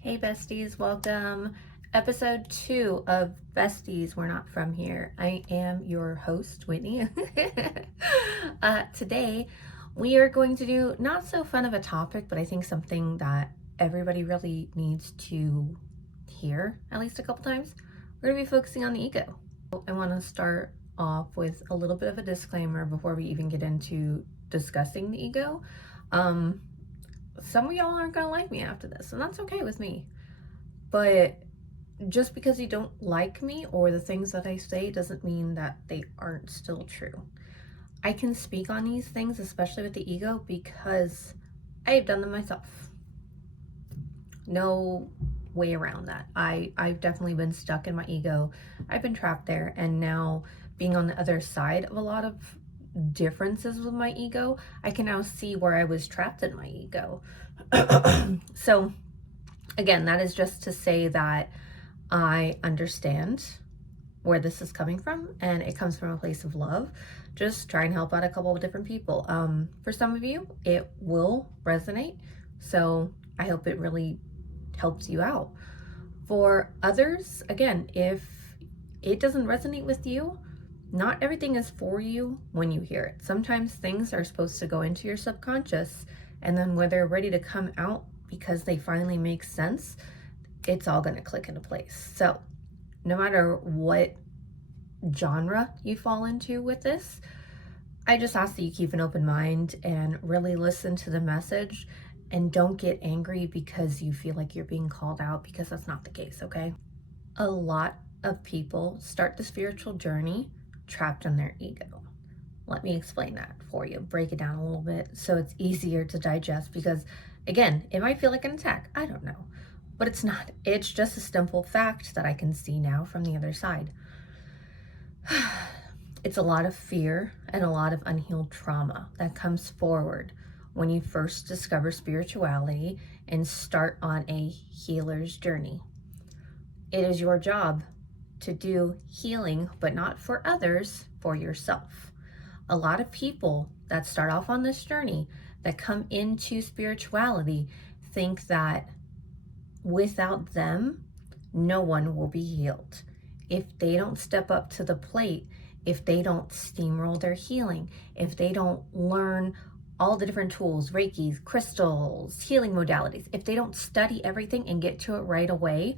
Hey besties, welcome. Episode 2 of Besties, We're Not From Here. I am your host, Whitney. Today, we are going to do not so fun of a topic, but I think something that everybody really needs to hear at least a couple times. We're going to be focusing on the ego. I want to start off with a little bit of a disclaimer before we even get into discussing the ego. Some of y'all aren't gonna like me after this, and that's okay with me. But just because you don't like me or the things that I say doesn't mean that they aren't still true. I can speak on these things, especially with the ego, because I've done them myself. No way around that. I've definitely been stuck in my ego. I've been trapped there, and now being on the other side of a lot of differences with my ego, I can now see where I was trapped in my ego. So again, that is just to say that I understand where this is coming from, and it comes from a place of love. Just try and help out a couple of different people. For some of you, it will resonate, so I hope it really helps you out. For others, again, if it doesn't resonate with you, not everything is for you when you hear it. Sometimes things are supposed to go into your subconscious, and then when they're ready to come out because they finally make sense, it's all going to click into place. So no matter what genre you fall into with this, I just ask that you keep an open mind and really listen to the message, and don't get angry because you feel like you're being called out, because that's not the case, okay? A lot of people start the spiritual journey trapped in their ego. Let me explain that for you, break it down a little bit so it's easier to digest, because again, it might feel like an attack. I don't know, but it's not. It's just a simple fact that I can see now from the other side. It's a lot of fear and a lot of unhealed trauma that comes forward when you first discover spirituality and start on a healer's journey. It is your job to do healing, but not for others, for yourself. A lot of people that start off on this journey, that come into spirituality, think that without them, no one will be healed. If they don't step up to the plate, if they don't steamroll their healing, if they don't learn all the different tools, Reikis, crystals, healing modalities, if they don't study everything and get to it right away,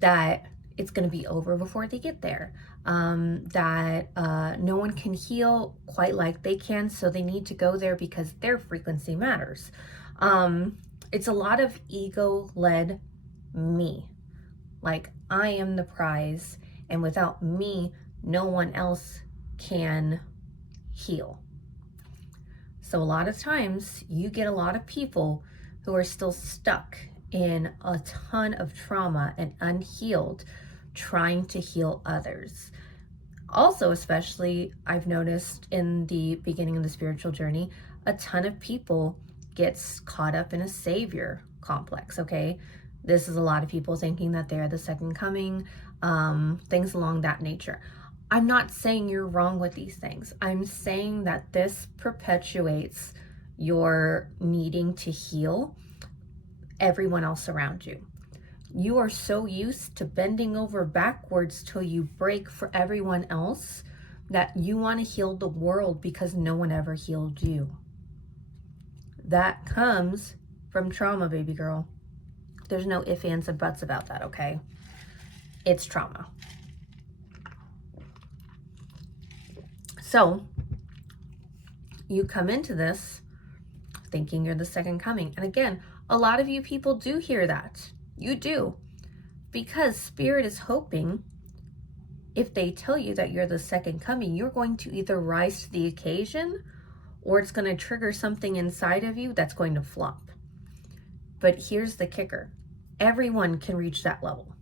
that it's going to be over before they get there. No one can heal quite like they can, so they need to go there because their frequency matters. It's a lot of ego-led me. Like, I am the prize, and without me, no one else can heal. So a lot of times you get a lot of people who are still stuck in a ton of trauma and unhealed, trying to heal others. Also, especially, I've noticed in the beginning of the spiritual journey, a ton of people gets caught up in a savior complex, okay? This is a lot of people thinking that they're the second coming, things along that nature. I'm not saying you're wrong with these things. I'm saying that this perpetuates your needing to heal everyone else around you. You are so used to bending over backwards till you break for everyone else that you want to heal the world because no one ever healed you. That comes from trauma, baby girl. There's no ifs, ands, and buts about that, okay? It's trauma. So you come into this thinking you're the second coming. And again, a lot of you people do hear that. You do. Because Spirit is hoping, if they tell you that you're the second coming, you're going to either rise to the occasion, or it's going to trigger something inside of you that's going to flop. But here's the kicker. Everyone can reach that level.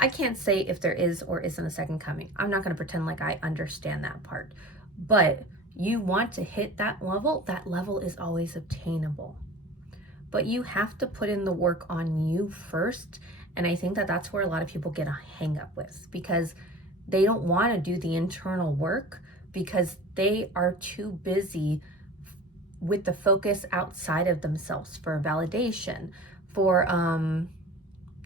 I can't say if there is or isn't a second coming. I'm not going to pretend like I understand that part. But you want to hit that level is always obtainable. But you have to put in the work on you first. And I think that that's where a lot of people get a hang up with, because they don't want to do the internal work because they are too busy with the focus outside of themselves for validation, for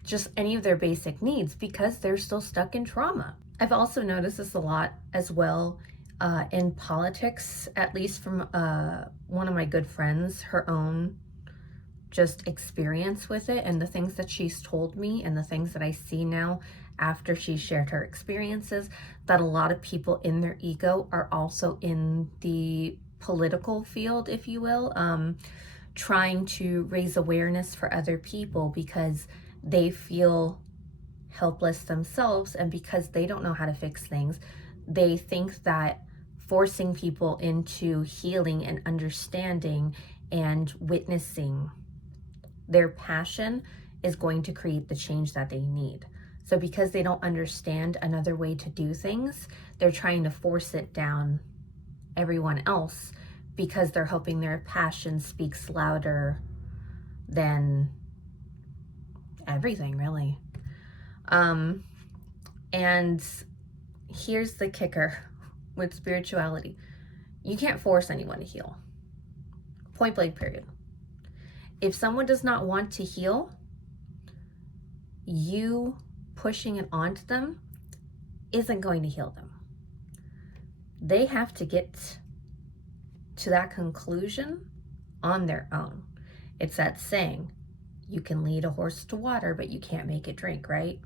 just any of their basic needs, because they're still stuck in trauma. I've also noticed this a lot as well in politics, at least from one of my good friends, her own just experience with it, and the things that she's told me and the things that I see now after she shared her experiences, that a lot of people in their ego are also in the political field, if you will, trying to raise awareness for other people because they feel helpless themselves, and because they don't know how to fix things, they think that forcing people into healing and understanding and witnessing their passion is going to create the change that they need. So because they don't understand another way to do things, they're trying to force it down everyone else because they're hoping their passion speaks louder than everything, really. And here's the kicker with spirituality. You can't force anyone to heal. Point blank, period. If someone does not want to heal, you pushing it onto them isn't going to heal them. They have to get to that conclusion on their own. It's that saying, you can lead a horse to water, but you can't make it drink, right?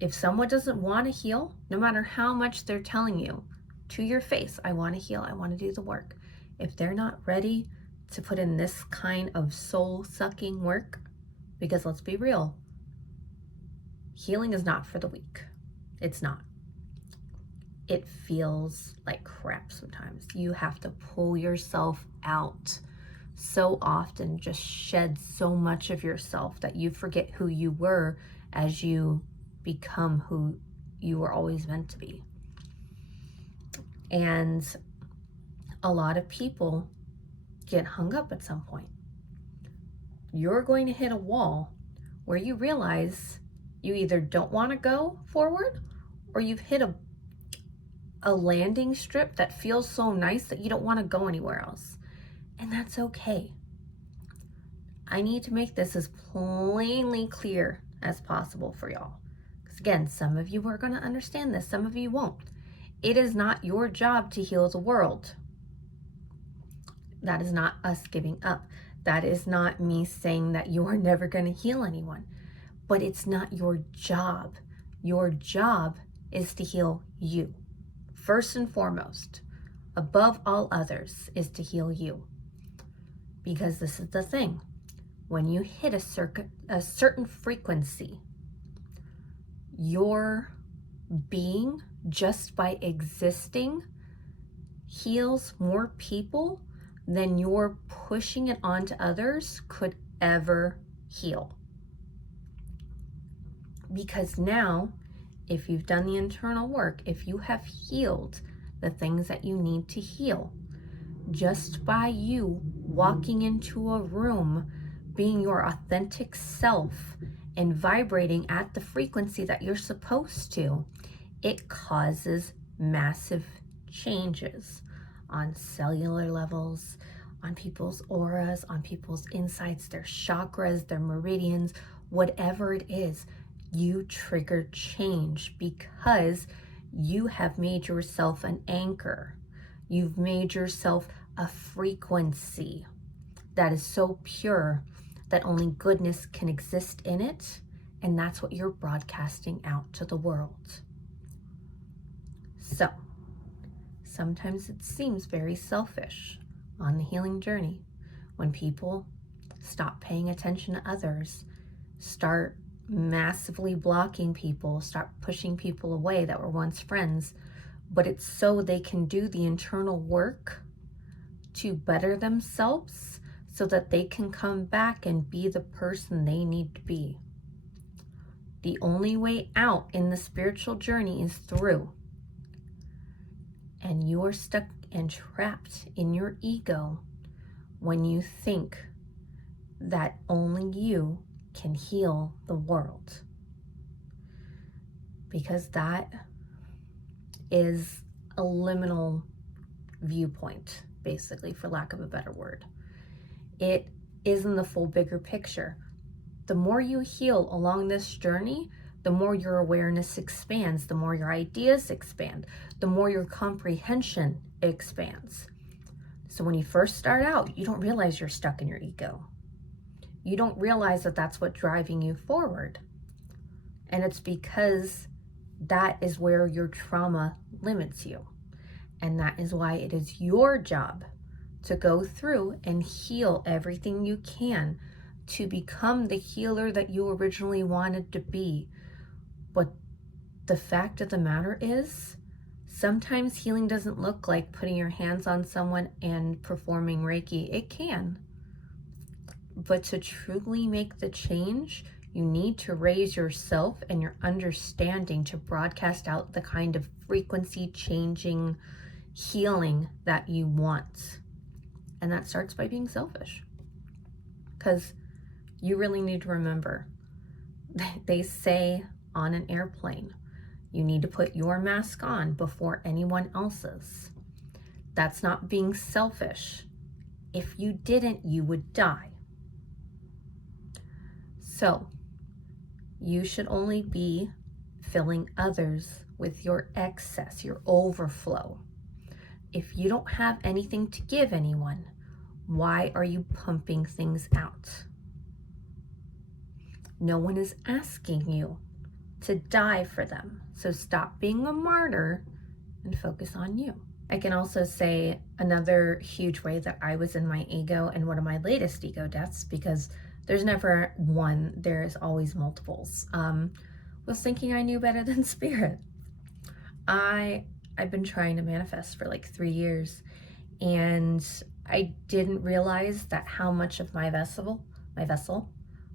If someone doesn't want to heal, no matter how much they're telling you to your face, I want to heal, I want to do the work. If they're not ready to put in this kind of soul-sucking work, because let's be real, healing is not for the weak. It's not. It feels like crap sometimes. You have to pull yourself out so often, just shed so much of yourself that you forget who you were as you become who you were always meant to be. And a lot of people get hung up at some point. You're going to hit a wall where you realize you either don't want to go forward, or you've hit a landing strip that feels so nice that you don't want to go anywhere else. And that's okay. I need to make this as plainly clear as possible for y'all. Because again, some of you are going to understand this, some of you won't. It is not your job to heal the world. That is not us giving up. That is not me saying that you are never going to heal anyone. But it's not your job. Your job is to heal you. First and foremost, above all others, is to heal you. Because this is the thing. When you hit a certain frequency, your being, just by existing, heals more people than your pushing it onto others could ever heal. Because now, if you've done the internal work, if you have healed the things that you need to heal, just by you walking into a room, being your authentic self and vibrating at the frequency that you're supposed to, it causes massive changes on cellular levels, on people's auras, on people's insides, their chakras, their meridians, whatever it is. You trigger change because you have made yourself an anchor. You've made yourself a frequency that is so pure that only goodness can exist in it, and that's what you're broadcasting out to the world. So, sometimes it seems very selfish on the healing journey when people stop paying attention to others, start massively blocking people, start pushing people away that were once friends, but it's so they can do the internal work to better themselves so that they can come back and be the person they need to be. The only way out in the spiritual journey is through. And you are stuck and trapped in your ego when you think that only you can heal the world. Because that is a liminal viewpoint. basically, for lack of a better word. It isn't the full bigger picture. The more you heal along this journey, the more your awareness expands, the more your ideas expand, the more your comprehension expands. So when you first start out, you don't realize you're stuck in your ego. You don't realize that that's what's driving you forward. And it's because that is where your trauma limits you. And that is why it is your job to go through and heal everything you can to become the healer that you originally wanted to be. But the fact of the matter is, sometimes healing doesn't look like putting your hands on someone and performing Reiki. It can. But to truly make the change, you need to raise yourself and your understanding to broadcast out the kind of frequency changing healing that you want. And that starts by being selfish. Because you really need to remember, they say on an airplane, you need to put your mask on before anyone else's. That's not being selfish. If you didn't, you would die. So, you should only be filling others with your excess, your overflow. If you don't have anything to give anyone, why are you pumping things out? No one is asking you to die for them. So stop being a martyr and focus on you. I can also say another huge way that I was in my ego and one of my latest ego deaths, because there's never one, there's always multiples, was thinking I knew better than spirit. I've been trying to manifest for like 3 years, and I didn't realize that how much of my vessel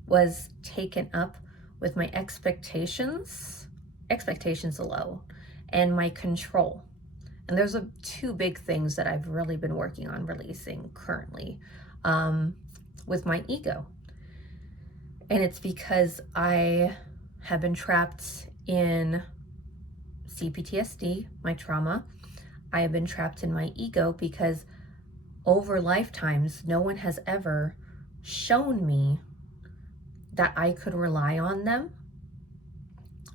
was taken up with my expectations alone, and my control. And there's two big things that I've really been working on releasing currently with my ego. And it's because I have been trapped in CPTSD, my trauma. I have been trapped in my ego because over lifetimes, no one has ever shown me that I could rely on them.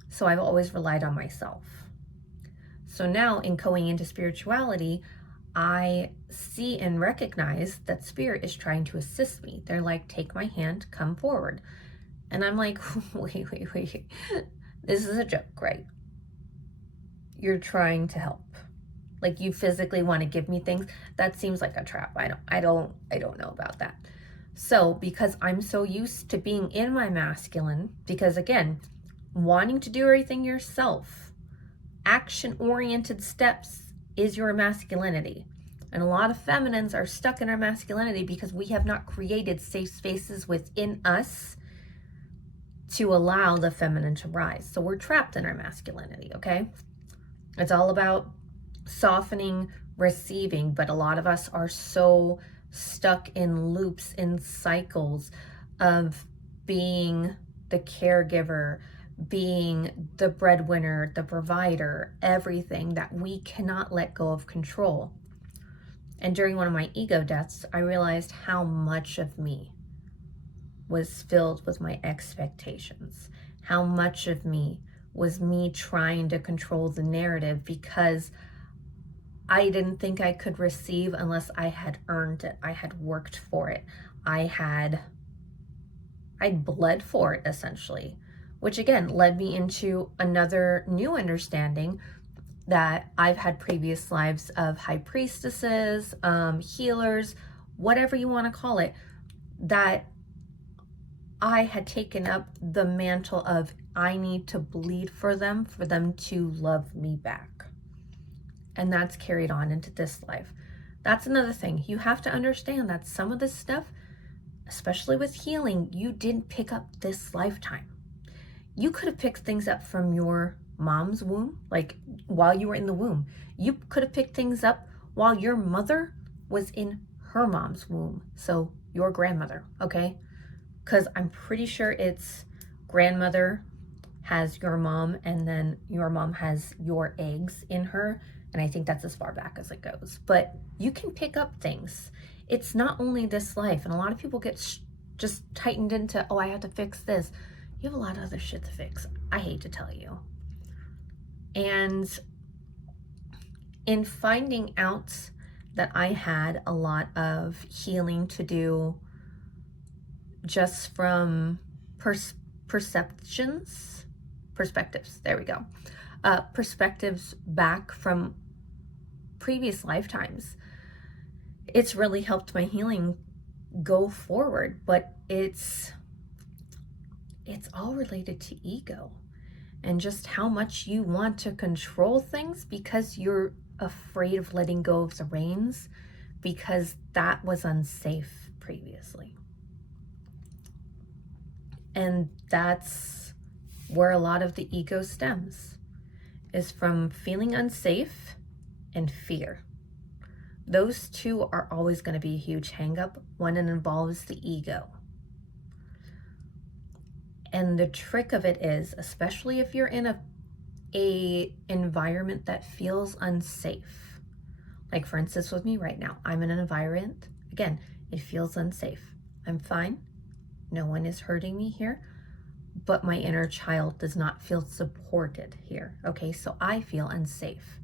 So I've always relied on myself. So now in going into spirituality, I see and recognize that spirit is trying to assist me. They're like, take my hand, come forward. And I'm like, wait. This is a joke, right? You're trying to help. Like, you physically want to give me things. That seems like a trap. I don't know about that. So because I'm so used to being in my masculine, because again, wanting to do everything yourself, action-oriented steps is your masculinity. And a lot of feminines are stuck in our masculinity because we have not created safe spaces within us to allow the feminine to rise. So we're trapped in our masculinity, okay? It's all about softening, receiving, but a lot of us are so stuck in loops, in cycles of being the caregiver, being the breadwinner, the provider, everything, that we cannot let go of control. And during one of my ego deaths, I realized how much of me was filled with my expectations, how much of me was me trying to control the narrative because I didn't think I could receive unless I had earned it. I had worked for it. I'd bled for it, essentially, which again led me into another new understanding that I've had previous lives of high priestesses, healers, whatever you want to call it, that I had taken up the mantle of I need to bleed for them to love me back. And that's carried on into this life. That's another thing. You have to understand that some of this stuff, especially with healing, you didn't pick up this lifetime. You could have picked things up from your mom's womb, like while you were in the womb. You could have picked things up while your mother was in her mom's womb. So your grandmother, okay? Because I'm pretty sure it's grandmother has your mom, and then your mom has your eggs in her, And I think that's as far back as it goes. But you can pick up things. It's not only this life. And a lot of people get just tightened into, oh, I have to fix this. You have a lot of other shit to fix. I hate to tell you. And in finding out that I had a lot of healing to do just from perceptions, perspectives, there we go. Perspectives back from previous lifetimes. It's really helped my healing go forward, but it's all related to ego and just how much you want to control things because you're afraid of letting go of the reins because that was unsafe previously. And that's where a lot of the ego stems, is from feeling unsafe and fear. Those two are always going to be a huge hang-up when it involves the ego. And the trick of it is, especially if you're in a environment that feels unsafe, like for instance with me right now, I'm in an environment, again, it feels unsafe. I'm fine. No one is hurting me here, but my inner child does not feel supported here. Okay, so I feel unsafe.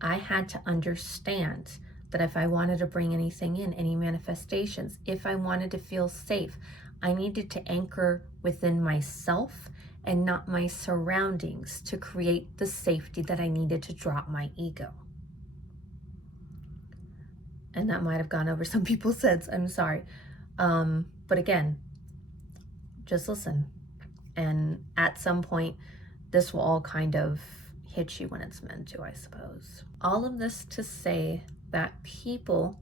I had to understand that if I wanted to bring anything in, any manifestations, if I wanted to feel safe, I needed to anchor within myself and not my surroundings to create the safety that I needed to drop my ego. And that might have gone over some people's heads. I'm sorry. But again, just listen. And at some point, this will all kind of hit you when it's meant to, I suppose. All of this to say that people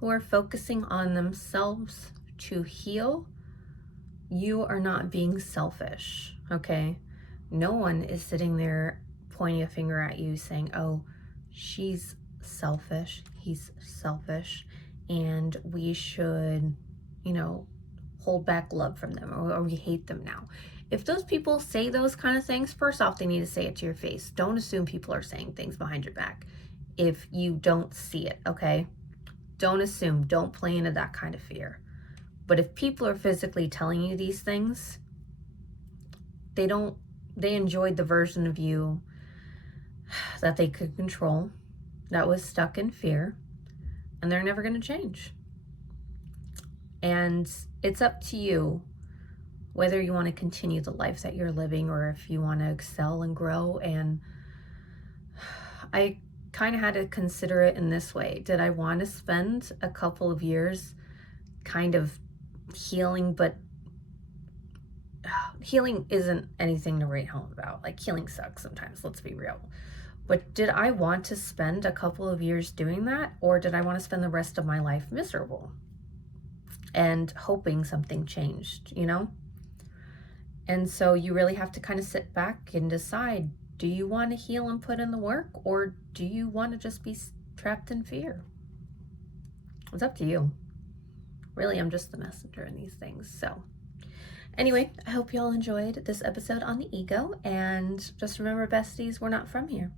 who are focusing on themselves to heal, you are not being selfish, okay? No one is sitting there pointing a finger at you saying, oh, she's selfish, he's selfish, and we should, hold back love from them, or we hate them now. If those people say those kind of things, first off, they need to say it to your face. Don't assume people are saying things behind your back if you don't see it, okay? Don't assume. Don't play into that kind of fear. But if people are physically telling you these things, they enjoyed the version of you that they could control, that was stuck in fear, and they're never going to change. And it's up to you whether you want to continue the life that you're living or if you want to excel and grow. And I kind of had to consider it in this way. Did I want to spend a couple of years kind of healing, but healing isn't anything to write home about. Like, healing sucks sometimes, let's be real. But did I want to spend a couple of years doing that? Or did I want to spend the rest of my life miserable and hoping something changed, And so you really have to kind of sit back and decide, do you want to heal and put in the work, or do you want to just be trapped in fear? It's up to you. Really, I'm just the messenger in these things. So anyway, I hope y'all enjoyed this episode on the ego, and just remember, besties, we're not from here.